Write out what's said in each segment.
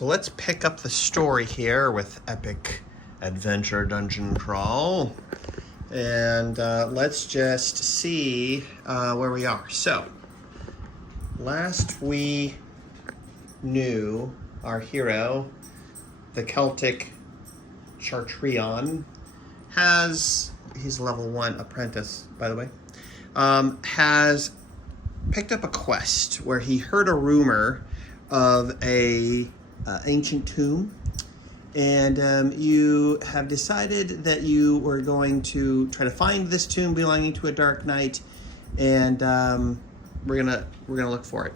So let's pick up the story here with Epic Adventure Dungeon Crawl. And let's just see where we are. So, last we knew, our hero, the Celtic Chartreon, he's a level 1 apprentice, by the way, has picked up a quest where he heard a rumor of a ancient tomb, and you have decided that you were going to try to find this tomb belonging to a dark knight, and we're gonna look for it.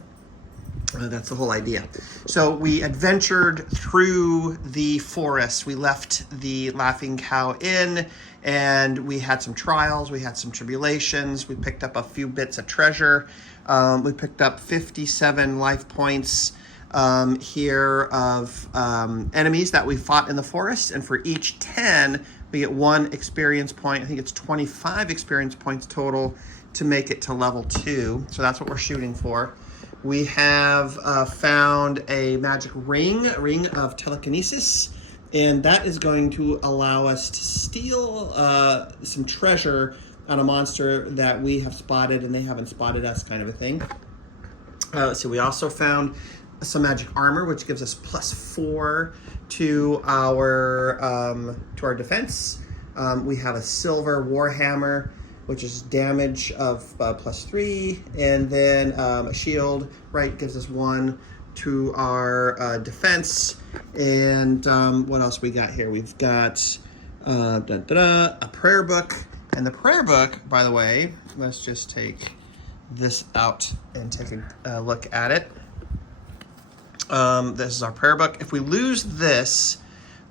That's the whole idea. So we adventured through the forest. We left the Laughing Cow Inn, and we had some trials. We had some tribulations. We picked up a few bits of treasure. We picked up 57 life points here of enemies that we fought in the forest. And for each 10, we get 1 experience point. I think it's 25 experience points total to make it to level 2. So that's what we're shooting for. We have found a magic ring of telekinesis, and that is going to allow us to steal some treasure on a monster that we have spotted and they haven't spotted us, kind of a thing. So we also found some magic armor, which gives us +4 to our defense. We have a silver warhammer, which is damage of +3, and then a shield, right, gives us 1 to our defense. And what else we got here? We've got a prayer book. And the prayer book, by the way, let's just take this out and take a look at it. This is our prayer book. If we lose this,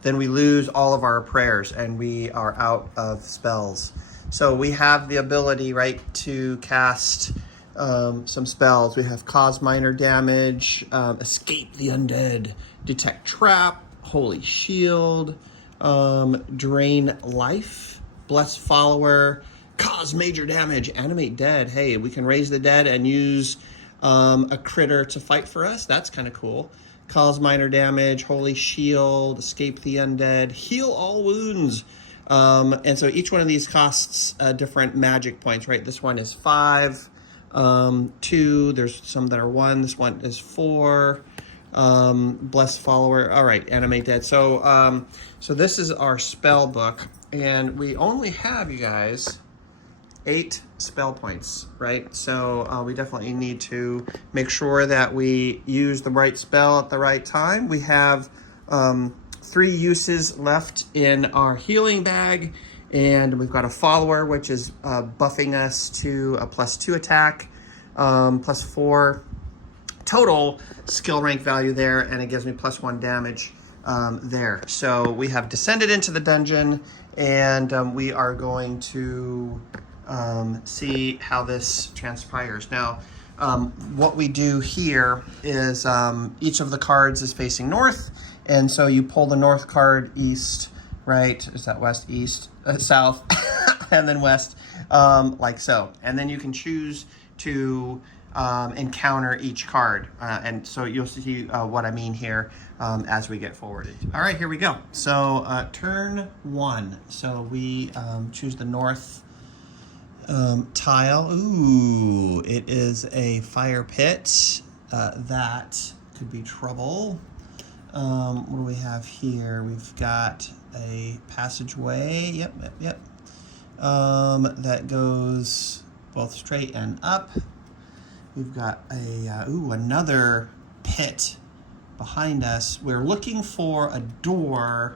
then we lose all of our prayers and we are out of spells. So we have the ability, right, to cast some spells. We have cause minor damage, escape the undead, detect trap, holy shield, drain life, bless follower, cause major damage, animate dead. Hey, we can raise the dead and use a critter to fight for us. That's kind of cool. Cause minor damage, holy shield, escape the undead, heal all wounds. And so each one of these costs different magic points, right? This one is 5, 2, there's some that are 1, this one is 4, bless follower, all right, animate dead. So this is our spell book, and we only have, you guys, 8 spell points, right? So we definitely need to make sure that we use the right spell at the right time. We have 3 uses left in our healing bag, and we've got a follower, which is buffing us to a +2 attack, +4 total skill rank value there, and it gives me +1 damage there. So we have descended into the dungeon, and we are going to see how this transpires. Now, what we do here is each of the cards is facing north, and so you pull the north card east, right? Is that west, east, south, and then west, like so. And then you can choose to encounter each card. And so you'll see what I mean here as we get forwarded. All right, here we go. So turn 1. So we choose the north tile. Ooh, it is a fire pit. That could be trouble. What do we have here? We've got a passageway. Yep. That goes both straight and up. We've got another pit behind us. We're looking for a door,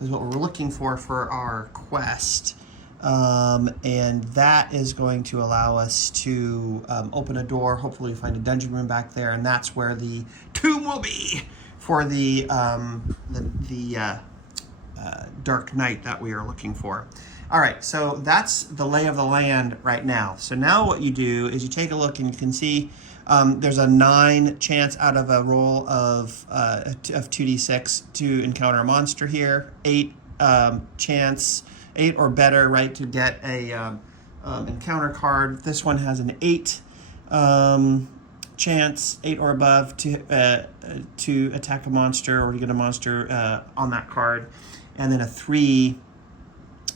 is what we're looking for our quest. And that is going to allow us to open a door. Hopefully we find a dungeon room back there, and that's where the tomb will be for the Dark Knight that we are looking for. All right, so that's the lay of the land right now. So now what you do is you take a look and you can see there's a 9 chance out of a roll of 2d6 to encounter a monster here. 8 chance, 8 or better, right, to get a encounter card. This one has an 8 chance, 8 or above, to attack a monster or to get a monster on that card, and then a 3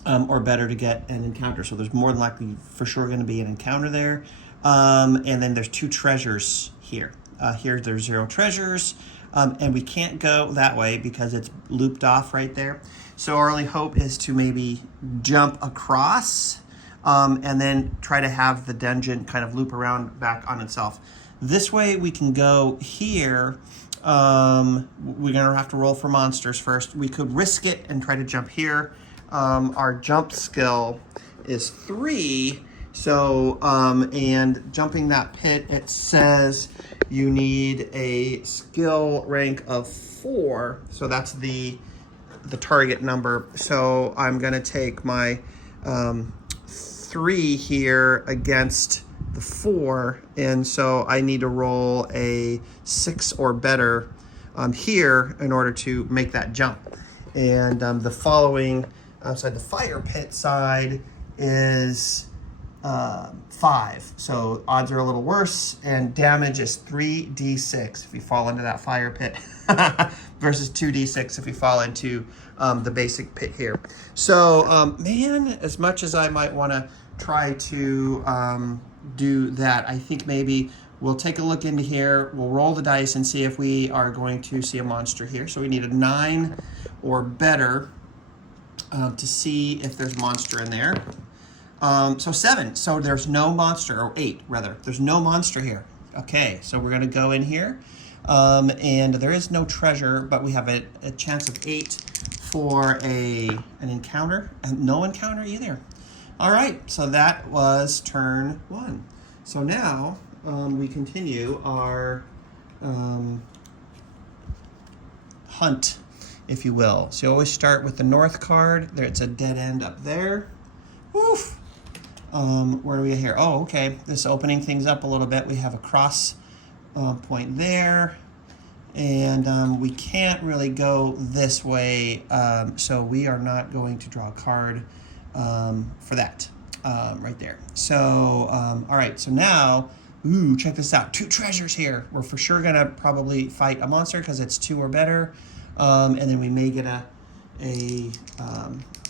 or better to get an encounter. So there's more than likely for sure going to be an encounter there. And then there's 2 treasures here. Here there's 0 treasures, and we can't go that way because it's looped off right there. So our only hope is to maybe jump across and then try to have the dungeon kind of loop around back on itself. This way we can go here. We're gonna have to roll for monsters first. We could risk it and try to jump here. Our jump skill is 3. So, and jumping that pit, it says you need a skill rank of 4. So that's the target number. So I'm gonna take my 3 here against the 4, and so I need to roll a 6 or better here in order to make that jump. And the following outside the fire pit side is 5. So odds are a little worse, and damage is 3d6 if you fall into that fire pit versus 2d6 if you fall into the basic pit here. So man, as much as I might want to try to do that, I think maybe we'll take a look into here. We'll roll the dice and see if we are going to see a monster here. So we need a 9 or better to see if there's a monster in there. So 7, so there's no monster, or 8 rather. There's no monster here. Okay, so we're gonna go in here, and there is no treasure, but we have a chance of 8 for an encounter, and no encounter either. All right, so that was turn 1. So now we continue our hunt, if you will. So you always start with the north card. There, it's a dead end up there. Woof. Where do we get here? Oh, okay. This opening things up a little bit. We have a cross point there, and we can't really go this way, so we are not going to draw a card for that right there. So, all right. So now, ooh, check this out. 2 treasures here. We're for sure gonna probably fight a monster because it's 2 or better, and then we may get an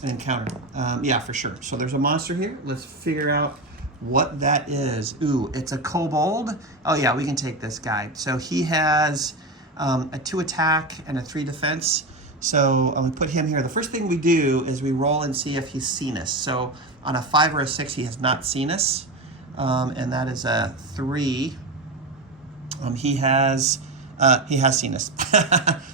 encounter. Yeah, for sure. So there's a monster here. Let's figure out what that is. Ooh, it's a kobold. Oh yeah, we can take this guy. So he has a 2 attack and a 3 defense. So we put him here. The first thing we do is we roll and see if he's seen us. So on a 5 or a 6, he has not seen us, and that is a 3. He has seen us.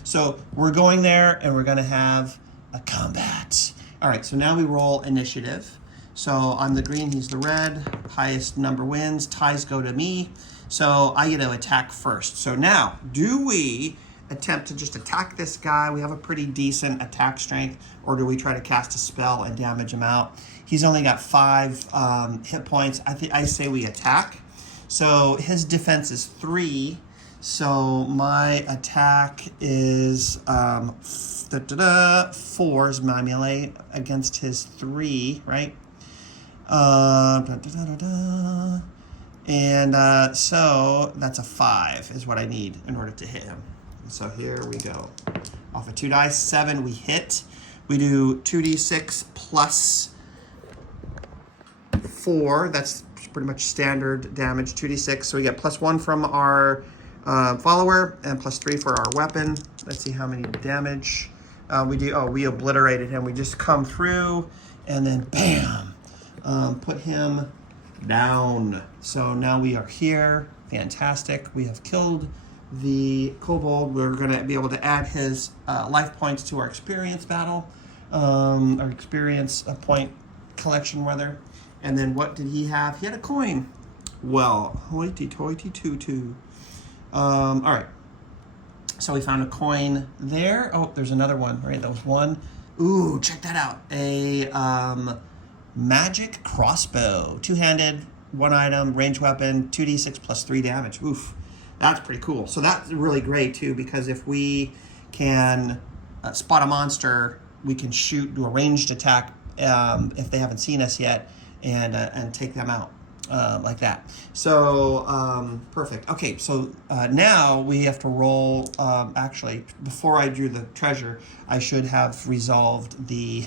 So we're going there, and we're going to have a combat. All right, so now we roll initiative. So I'm the green, he's the red. Highest number wins. Ties go to me. So I get to attack first. So now, do we attempt to just attack this guy? We have a pretty decent attack strength. Or do we try to cast a spell and damage him out? He's only got 5 hit points. I say we attack. So his defense is 3. So my attack is 4 is my melee against his 3, right? And so that's a 5 is what I need in order to hit him. So here we go. Off of 2 dice, 7 we hit. We do 2d6 plus 4. That's pretty much standard damage, 2d6. So we get +1 from our follower and +3 for our weapon. Let's see how many damage we do. Oh, we obliterated him. We just come through and then bam, put him down. So now we are here. Fantastic. We have killed the kobold. We're going to be able to add his life points to our experience battle, our experience point collection, rather. And then what did he have? He had a coin. Well, hoity-toity tutu. All right. So we found a coin there. Oh, there's another one, right? That was 1. Ooh, check that out. A magic crossbow. 2-handed, 1 item, range weapon, 2d6 plus 3 damage. Oof. That's pretty cool. So that's really great too, because if we can spot a monster, we can do a ranged attack if they haven't seen us yet, and take them out. like that. So, perfect. Okay, so now we have to roll, actually, before I drew the treasure, I should have resolved the,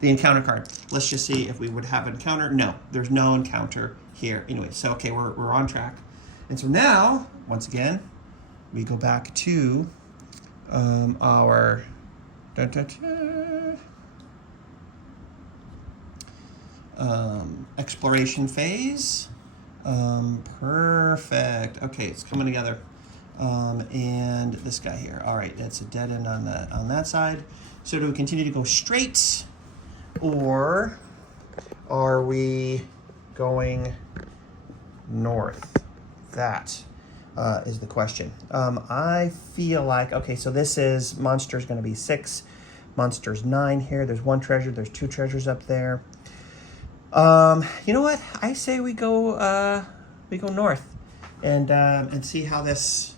the encounter card. Let's just see if we would have an encounter. No, there's no encounter here. Anyway, so, okay, we're on track. And so now, once again, we go back to our... exploration phase. Perfect. Okay, it's coming together. And this guy here. All right, that's a dead end on that side. So do we continue to go straight, or are we going north? That is the question. I feel like, okay, so this is monster's going to be 6, monster's 9 here. There's 1 treasure. There's 2 treasures up there. You know what? I say we go north and see how this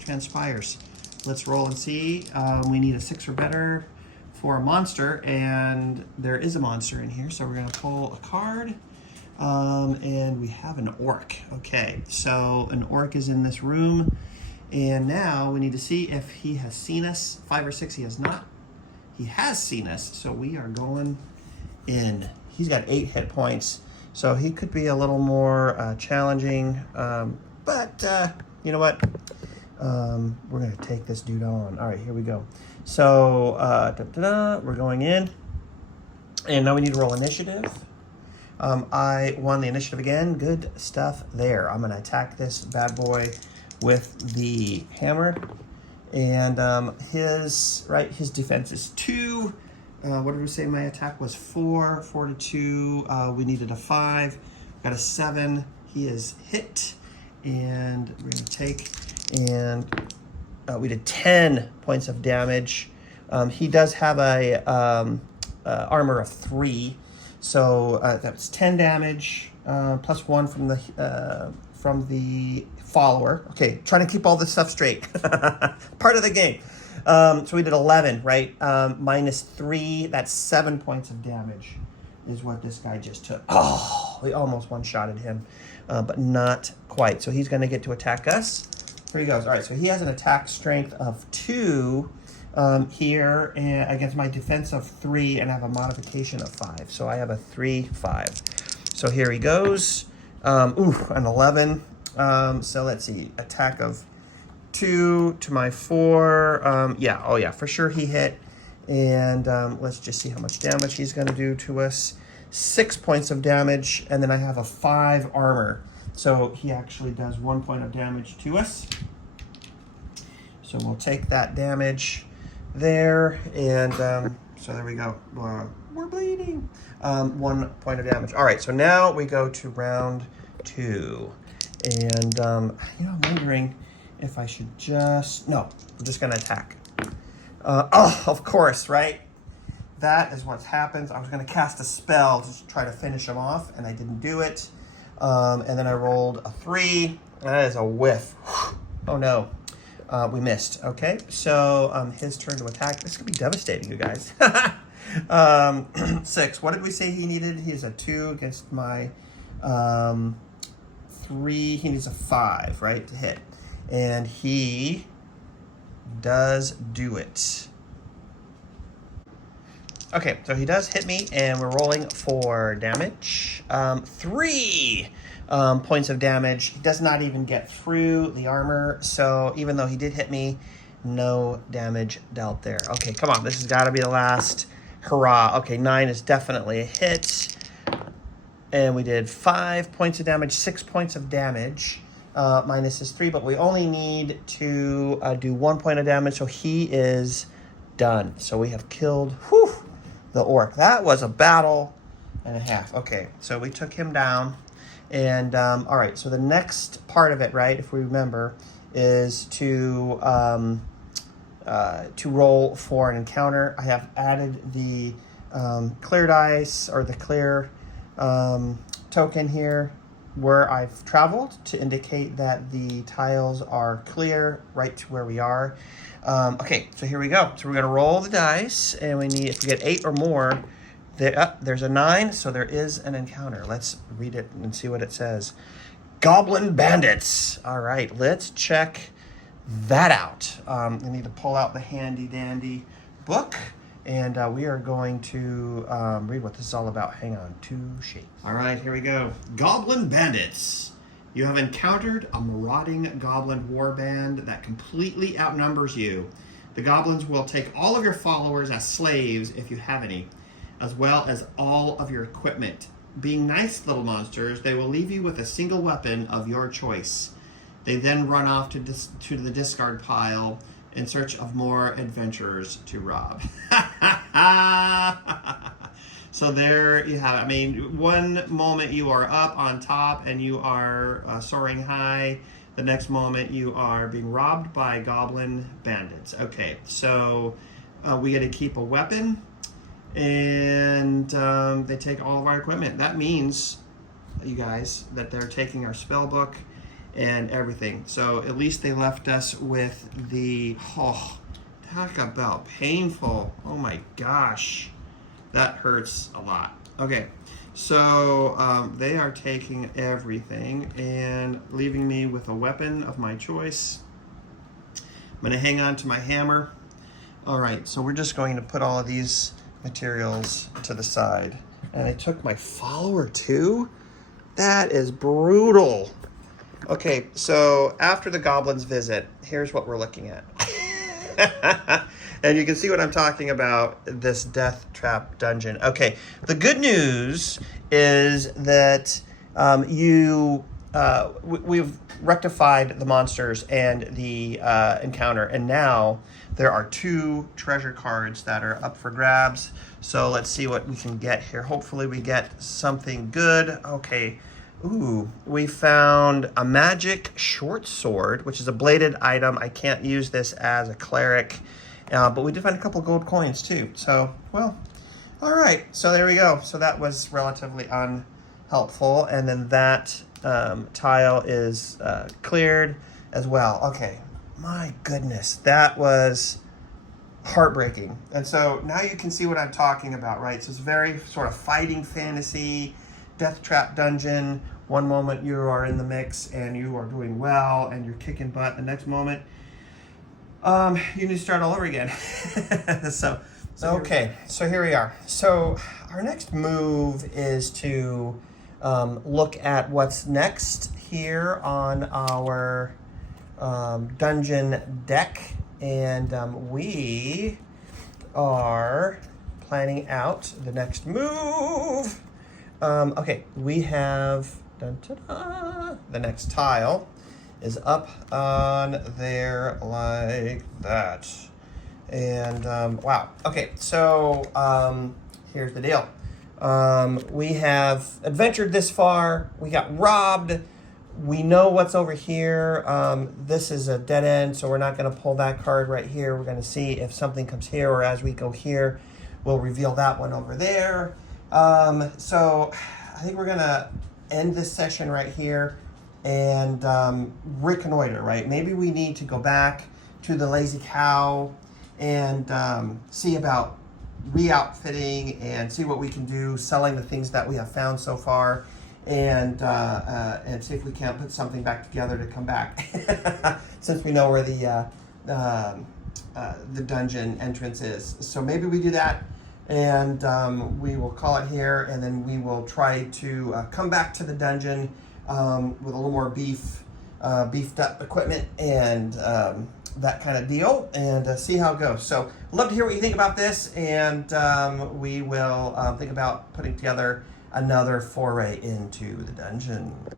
transpires. Let's roll and see. We need a 6 or better for a monster, and there is a monster in here, so we're gonna pull a card. And we have an orc. Okay, so an orc is in this room, and now we need to see if he has seen us. 5 or 6, he has not. He has seen us, so we are going in. He's got 8 hit points, so he could be a little more challenging, but you know what? We're going to take this dude on. All right, here we go. So we're going in, and now we need to roll initiative. I won the initiative again. Good stuff there. I'm going to attack this bad boy with the hammer, and his defense is 2. What did we say my attack was? 4 to 2. We needed a 5. Got a 7. He is hit. And we're going to take, and we did 10 points of damage. He does have a armor of 3. So that's 10 damage, plus 1 from the follower. Okay, trying to keep all this stuff straight. Part of the game. So we did 11, right? Minus 3, that's 7 points of damage is what this guy just took. Oh, we almost one-shotted him, but not quite. So he's going to get to attack us. Here he goes. All right, so he has an attack strength of 2 here and against my defense of 3, and I have a modification of 5. So I have a 3/5. So here he goes. An 11. So let's see, attack of 2 to my 4. Yeah, for sure he hit. And let's just see how much damage he's going to do to us. 6 points of damage, and then I have a 5 armor. So he actually does 1 point of damage to us. So we'll take that damage there, and so there we go. We're bleeding. 1 point of damage. All right, so now we go to round 2. And, I'm wondering if I should just... No, I'm just going to attack. Of course, right? That is what happens. I was going to cast a spell to try to finish him off, and I didn't do it. And then I rolled a 3. That is a whiff. Oh, no. We missed. Okay, so his turn to attack. This could be devastating, you guys. 6. What did we say he needed? He has a 2 against my 3. He needs a 5, right, to hit. And he does do it. Okay, so he does hit me, and we're rolling for damage. 3 points of damage. He does not even get through the armor, so even though he did hit me, no damage dealt there. Okay, come on, this has got to be the last hurrah. Okay, 9 is definitely a hit. And we did 5 points of damage, 6 points of damage. Minus his 3, but we only need to do 1 point of damage, so he is done. So we have killed the orc. That was a battle and a half. Okay, so we took him down. And, all right, so the next part of it, right, if we remember, is to roll for an encounter. I have added the clear dice, or the clear token here, where I've traveled to indicate that the tiles are clear right to where we are. Okay, so here we go. So we're going to roll the dice, and we need, if we get 8 or more, There's a 9, so there is an encounter. Let's read it and see what it says. Goblin bandits. All right, let's check that out. We need to pull out the handy dandy book, and we are going to read what this is all about. Hang on, 2 shapes. All right, here we go. Goblin bandits. You have encountered a marauding goblin warband that completely outnumbers you. The goblins will take all of your followers as slaves if you have any, as well as all of your equipment. Being nice little monsters, they will leave you with a single weapon of your choice. They then run off to the discard pile in search of more adventurers to rob. So there you have it. I mean, one moment you are up on top and you are soaring high. The next moment you are being robbed by goblin bandits. Okay, so we get to keep a weapon, and they take all of our equipment. That means, you guys, that they're taking our spell book and everything. So at least they left us with the, talk about painful. Oh my gosh, that hurts a lot. Okay, so they are taking everything and leaving me with a weapon of my choice. I'm gonna hang on to my hammer. All right, so we're just going to put all of these materials to the side. And I took my follower too? That is brutal. Okay, so after the goblins visit, here's what we're looking at. And you can see what I'm talking about, this death trap dungeon. Okay, the good news is that we've rectified the monsters and the encounter, and now there are 2 treasure cards that are up for grabs. So let's see what we can get here. Hopefully we get something good. Okay. Ooh, we found a magic short sword, which is a bladed item. I can't use this as a cleric, but we did find a couple gold coins too. So, well, all right. So there we go. So that was relatively unhelpful. And then that tile is cleared as well. Okay, my goodness, that was heartbreaking. And so now you can see what I'm talking about, right? So it's very sort of fighting fantasy, death trap dungeon. One moment you are in the mix and you are doing well and you're kicking butt. The next moment, you need to start all over again. So here we are. So our next move is to look at what's next here on our dungeon deck. And we are planning out the next move. Okay, we have the next tile is up on there like that. And wow. Okay, so here's the deal. We have adventured this far. We got robbed. We know what's over here. This is a dead end, so we're not going to pull that card right here. We're going to see if something comes here, or as we go here, we'll reveal that one over there. So I think we're going to end this session right here and reconnoiter, right? Maybe we need to go back to the Lazy Cow and see about re-outfitting and see what we can do, selling the things that we have found so far, and see if we can't put something back together to come back, since we know where the dungeon entrance is. So maybe we do that, and we will call it here, and then we will try to come back to the dungeon with a little more beefed up equipment and that kind of deal, and see how it goes. So I'd love to hear what you think about this, and we will think about putting together another foray into the dungeon.